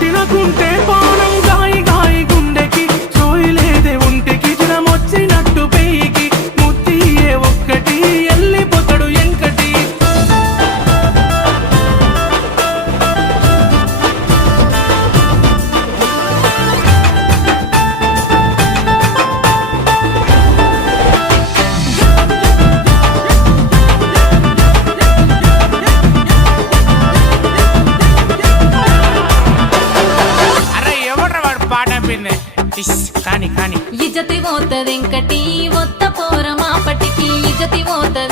తినకుంటే పానం గాయి గాయి గుండెకి సోయిలేదే ఒంటికి జ్వరమొచ్చినట్టు పెయికి ముత్తియే ఒక్కటి ఎల్లిపోతాడు ఎంకటి అరే ఎవడ్రా వాడు పాట పిన్నే కానీ కానీ ఇజ్జతి పోతదెంకటి ఒత్త పోర మాపటికి ఇజ్జతి పోతది